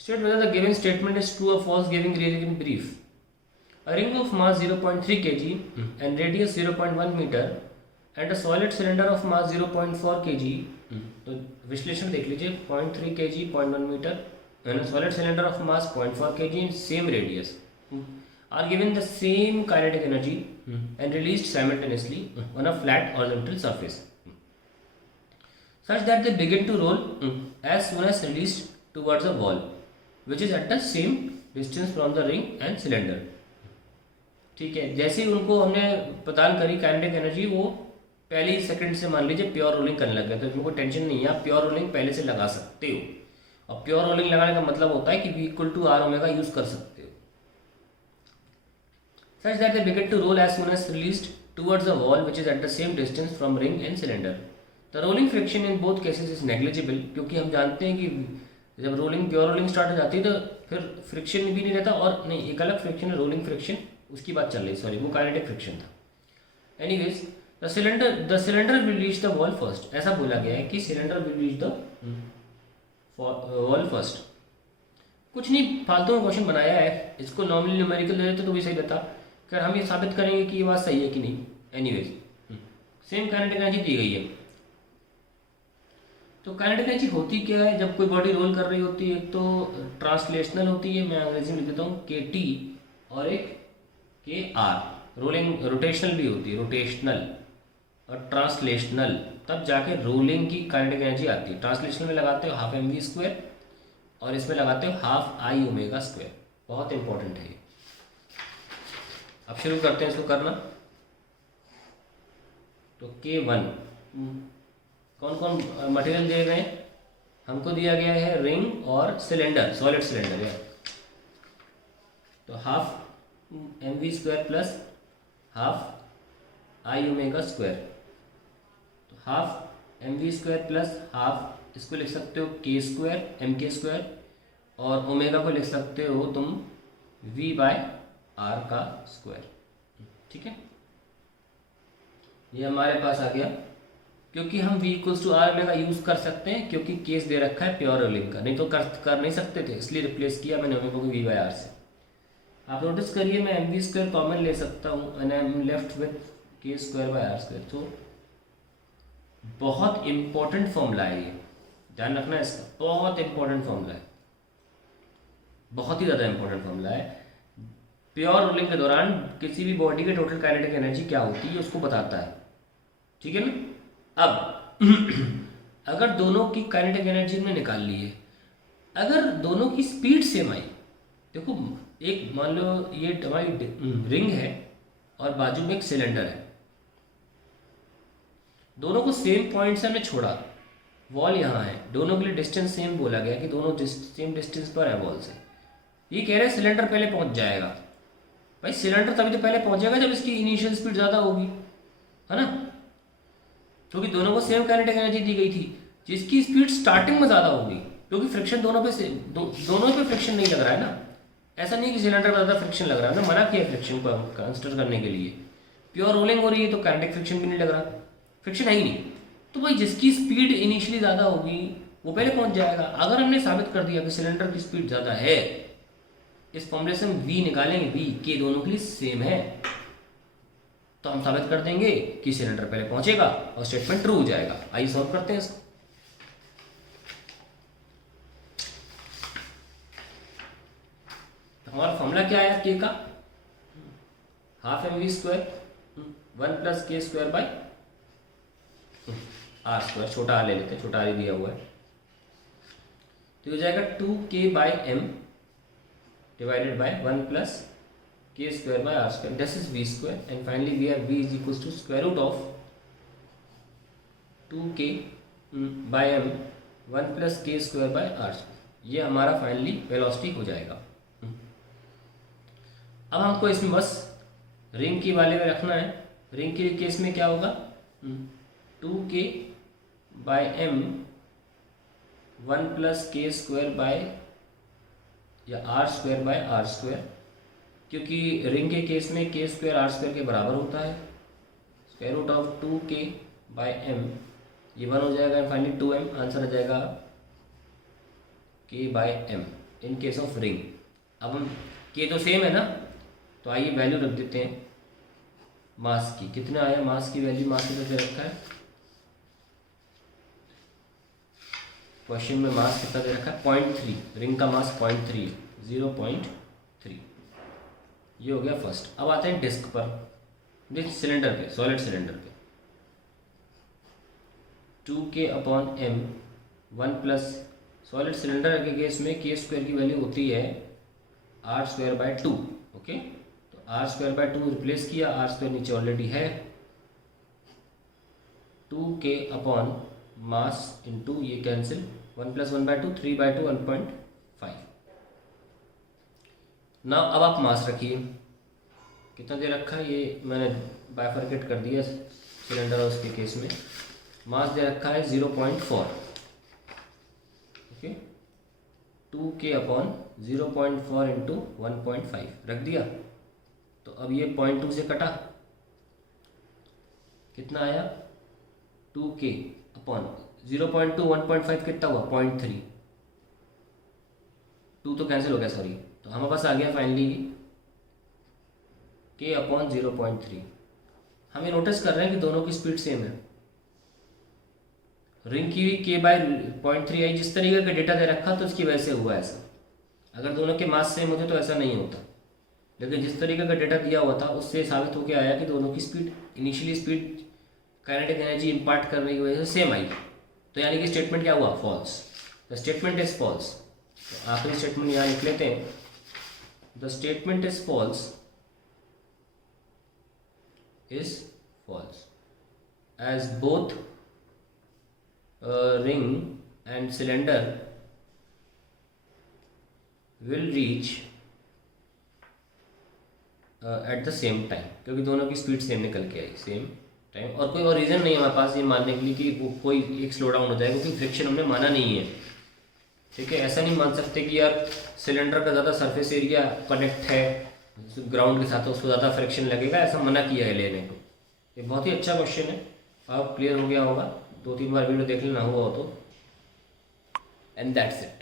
State whether the given statement is true or false, giving reason in brief. A ring of mass 0.3 kg and radius 0.1 meter and a solid cylinder of mass 0.4 kg. तो विश्लेषण देख लीजिए 0.3 kg 0.1 meter and a solid cylinder of mass 0.4 kg and same radius are given the same kinetic energy and released simultaneously on a flat horizontal surface such that they begin to roll as soon as released towards a wall which is at the same distance from the ring and cylinder. ठीक है, जैसे ही उनको हमने प्रदान करी kinetic energy, वो पहले ही second से मान लीजिए प्योर रोलिंग करने लग गए, तो इसमें कोई टेंशन नहीं है, आप प्योर रोलिंग पहले से लगा सकते हो। और प्योर रोलिंग लगाने का मतलब होता है कि V equal to r omega use कर सकते हो। Such that they begin to roll as soon as released towards a wall which is at the same distance from ring and cylinder. The rolling friction in both cases is negligible, क्योंकि हम जानते हैं कि जब rolling pure rolling start हो जाती है तो फिर फ्रिक्शन भी नहीं रहता, और नहीं एक अलग फ्रिक्शन है रोलिंग फ्रिक्शन, उसकी बात चल रही, सॉरी वो काइनेटिक फ्रिक्शन था। Anyways the cylinder will reach the wall first, ऐसा बोला गया है कि cylinder will reach the wall first. कुछ नहीं, फालतू में क्वेश्चन बनाया है, इसको नॉर्मली न्यूमेरिकल दे देते तो भी सही रहता, फिर हम ये साबित करेंगे कि ये बात सही है कि नहीं। एनीवेज सेम काइनेटिक एनर्जी दी गई है, तो काइनेटिक एनर्जी होती क्या है जब कोई बॉडी रोल कर रही होती है? एक तो ट्रांसलेशनल होती है, मैं अंग्रेजी में लिख देता हूँ के टी, और एक के आर। रोलिंग रोटेशनल भी होती है, रोटेशनल और ट्रांसलेशनल, तब जाके रोलिंग की काइनेटिक एनर्जी आती है। ट्रांसलेशनल में लगाते हो हाफ एम वी स्क्वायर और इसमें लगाते हो हाफ आई ओमेगा स्क्वायर, बहुत इंपॉर्टेंट है ये। अब शुरू करते हैं इसको करना। तो K1 कौन कौन मटेरियल दिए गए? हमको दिया गया है रिंग और सिलेंडर, सॉलिड सिलेंडर है। तो half M we square plus half I omega square, तो half M we square plus half, इसको लिख सकते हो K square M K square, और ओमेगा को लिख सकते हो तुम वी बाय आर का स्क्वायर। ठीक है, ये हमारे पास आ गया, क्योंकि हम v equals to r omega use कर सकते हैं, क्योंकि केस दे रखा है प्योर रोलिंग का, नहीं तो कर नहीं सकते थे, इसलिए रिप्लेस किया मैंने ओमेगा को v बाय आर से। आप नोटिस करिए मैं एम वी स्क्वायर कॉमन ले सकता हूँ and I am left with के स्क्वायर बाय आर स्क्वायर। तो बहुत इंपॉर्टेंट फॉर्मूला है ये, ध्यान रखना है इसका, बहुत इंपॉर्टेंट फॉर्मूला है, बहुत ही ज़्यादा इंपॉर्टेंट फॉर्मूला है। प्योर रोलिंग के दौरान किसी भी बॉडी के टोटल काइनेटिक एनर्जी क्या होती है उसको बताता है। ठीक है ना। अब अगर दोनों की काइनेटिक एनर्जी हमने निकाल ली है, अगर दोनों की स्पीड सेम आई, देखो एक मान लो ये हमारी रिंग है और बाजू में एक सिलेंडर है, दोनों को सेम पॉइंट से हमने छोड़ा, वॉल यहाँ है, दोनों के लिए डिस्टेंस सेम बोला गया कि दोनों सेम डिस्टेंस पर है वॉल से। ये कह रहे हैं सिलेंडर पहले पहुंच जाएगा, भाई सिलेंडर तभी तो पहले पहुंचेगा जब इसकी इनिशियल स्पीड ज़्यादा होगी, है ना, क्योंकि दोनों को सेम काइनेटिक एनर्जी दी गई थी, जिसकी स्पीड स्टार्टिंग में ज़्यादा होगी, क्योंकि फ्रिक्शन दोनों पे दोनों पे फ्रिक्शन नहीं लग रहा है ना। ऐसा नहीं कि सिलेंडर में ज़्यादा फ्रिक्शन लग रहा है, हमने मना किया फ्रिक्शन को कंसिडर करने के लिए। प्योर रोलिंग हो रही है तो काइनेटिक फ्रिक्शन भी नहीं लग रहा, फ्रिक्शन है ही नहीं, तो भाई जिसकी स्पीड इनिशियली ज़्यादा होगी वो पहले पहुंच जाएगा। अगर हमने साबित कर दिया कि सिलेंडर की स्पीड ज़्यादा है, इस फॉर्मूले से हम v निकालेंगे, v के दोनों के लिए सेम है, तो हम साबित कर देंगे कि सिलेंडर पहले पहुंचेगा और स्टेटमेंट ट्रू हो जाएगा। आइए सॉल्व करते हैं इसको। हमारा फॉर्मूला क्या है के का? Half M we square 1 plus के स्क्वायर बाय आर स्क्वायर, छोटा आर ले लेते हैं, छोटा आर दिया हुआ है, तो हो जाएगा 2k by M divided by 1 plus के square by are square, this is V square, and finally we have v is equals to square root of 2k by M 1 plus के स्क्वायर बाय आर स्क्वायर। ये हमारा finally velocity हो जाएगा। अब हमको इसमें बस रिंग के वाले में रखना है। रिंग के केस में क्या होगा? 2k बाय एम 1 प्लस के स्क्वायर बाय या r square by are square, क्योंकि रिंग के केस में के स्क्वायर आर स्क्वायर के बराबर होता है। Square root of 2k by m, ये 1 हो जाएगा, फाइनली 2m, आंसर आ जाएगा k by m. In case of ring. अब हम के तो सेम है ना, तो आइए वैल्यू रख देते हैं मास की। कितना आया मास की वैल्यू? मास कितना दे रखा है क्वेश्चन में? मास कितना दे रखा है? 0.3। रिंग का मास 0.3, 0.3। ये हो गया फर्स्ट। अब आते हैं डिस्क पर, डिस्क सिलेंडर पे, सॉलिड सिलेंडर पे। 2k/m 1 प्लस सॉलिड सिलेंडर के केस में के स्क्वायर की वैल्यू होती है r²/2। ओके, तो r²/2 रिप्लेस किया, r² नीचे ऑलरेडी है। 2k/ मास इंटू ये कैंसिल, 1 + 1/2 3/2 1.5। ना अब आप मास रखिए, कितना दे रखा है? ये मैंने बाइफरकेट कर दिया सिलेंडर और उसके केस में। मास दे रखा है 0.4। ओके, 2k/0.4 इंटू 1.5 रख दिया। तो अब ये 0.2 से कटा, कितना आया? 2k/0.2 1.5 कितना हुआ? 0.3। 2 तो कैंसिल हो गया, सॉरी। तो हमारे पास आ गया फाइनली k/0.3। हम ये नोटिस कर रहे हैं कि दोनों की स्पीड सेम है। रिंग की k/0.3 आई, जिस तरीके का डेटा दे रखा तो उसकी वजह से हुआ ऐसा। अगर दोनों के मास सेम होते तो ऐसा नहीं होता, लेकिन जिस तरीके का डेटा दिया हुआ था उससे साबित होकर आया कि दोनों की speed, initially speed kinetic energy impart करने की वजह से सेम आई। तो यानी कि स्टेटमेंट क्या हुआ? False. The statement is false. तो आखिरी स्टेटमेंट यहाँ लिख लेते हैं, the statement is false, is false as both ring and cylinder will reach at the same time, क्योंकि दोनों की स्पीड सेम निकल के आई सेम टाइम। और कोई और रीज़न नहीं है हमारे पास ये मानने के लिए कि वो कोई एक स्लो डाउन हो जाएगा, क्योंकि फ्रिक्शन हमने माना नहीं है। ठीक है, ऐसा नहीं मान सकते कि यार सिलेंडर का ज़्यादा सरफेस एरिया कनेक्ट है ग्राउंड के साथ, उसको ज़्यादा फ्रिक्शन लगेगा, ऐसा मना किया है लेने को। ये बहुत ही अच्छा क्वेश्चन है, अब क्लियर हो गया होगा। 2-3 बार वीडियो देख लेना हुआ हो तो। And that's it.